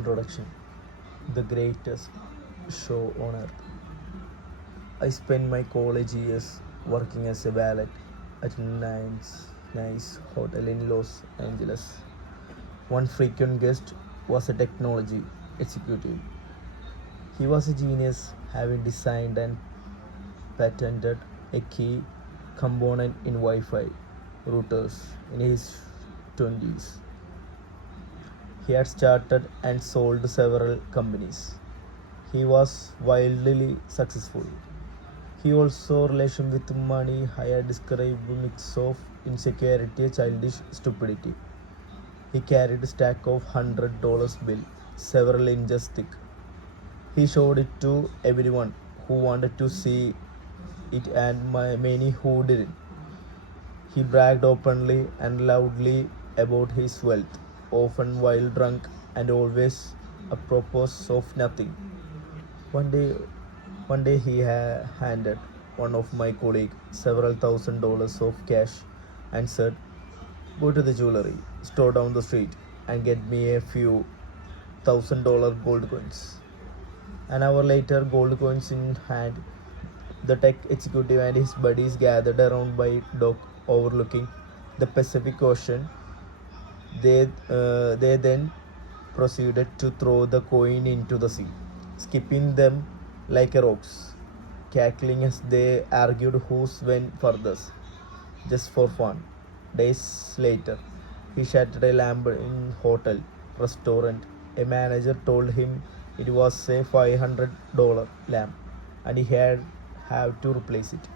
Introduction. The greatest show on earth. I spent my college years working as a valet at a nice hotel in Los Angeles. One frequent guest was a technology executive. He was a genius, having designed and patented a key component in Wi-Fi routers in his 20s. He had started and sold several companies. He was wildly successful. He also relation with money I described mix of insecurity and childish stupidity. He carried a stack of $100 bill, several inches thick. He showed it to everyone who wanted to see it and many who didn't. He bragged openly and loudly about his wealth, often while drunk and always apropos of nothing. One day, one day he handed one of my colleagues several $1,000s of cash and said, "Go to the jewelry store down the street and get me a few $1,000 gold coins." An hour later, gold coins in hand, the tech executive and his buddies gathered around by dock overlooking the Pacific Ocean. They then proceeded to throw the coin into the sea, skipping them like a rocks, cackling as they argued whose went furthest, just for fun. Days later, he shattered a lamp in hotel restaurant. A manager told him it was a $500 lamp and he had have to replace it.